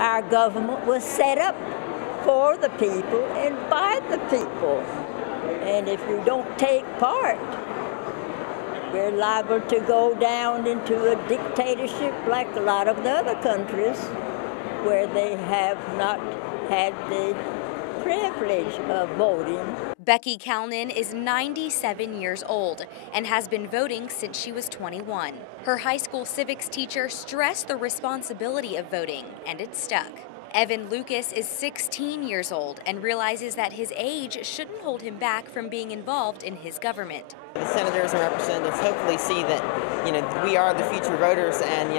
Our government was set up for the people and by the people. And if you don't take part, we're liable to go down into a dictatorship like a lot of the other countries where they have not had the privilege of voting. Becky Calnan is 97 years old and has been voting since she was 21. Her high school civics teacher stressed the responsibility of voting, and it stuck. Evan Lucas is 16 years old and realizes that his age shouldn't hold him back from being involved in his government. The senators and representatives hopefully see that, we are the future voters and,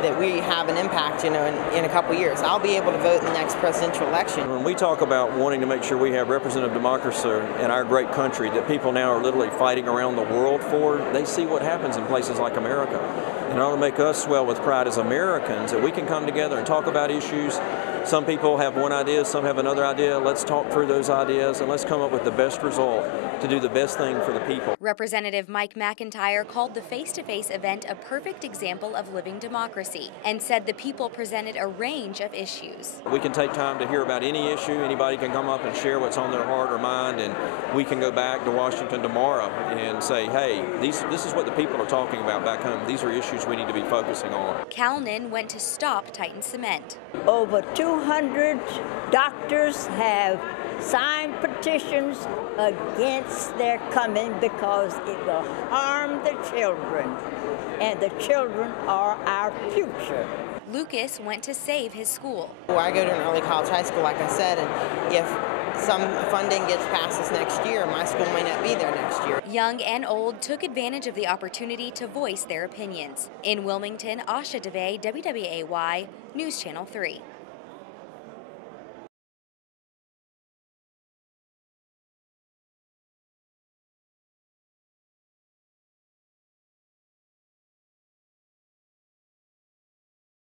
that we have an impact, in a couple years. I'll be able to vote in the next presidential election. When we talk about wanting to make sure we have representative democracy in our great country that people now are literally fighting around the world for, they see what happens in places like America. And it ought to make us swell with pride as Americans that we can come together and talk about issues. Some people have one idea, some have another idea. Let's talk through those ideas and let's come up with the best result to do the best thing for the people. Representative Mike McIntyre called the face-to-face event a perfect example of living democracy and said the people presented a range of issues. We can take time to hear about any issue. Anybody can come up and share what's on their heart or mind, and we can go back to Washington tomorrow and say, hey, this is what the people are talking about back home. These are issues we need to be focusing on. Calnan went to stop Titan Cement. Over 200 doctors have signed petitions against their coming because it will harm the children, and the children are our future. Lucas went to save his school. Well, I go to an early college high school, like I said, and if some funding gets passed this next year, my school may not be there next year. Young and old took advantage of the opportunity to voice their opinions. In Wilmington, Asha Deve, WWAY, News Channel 3.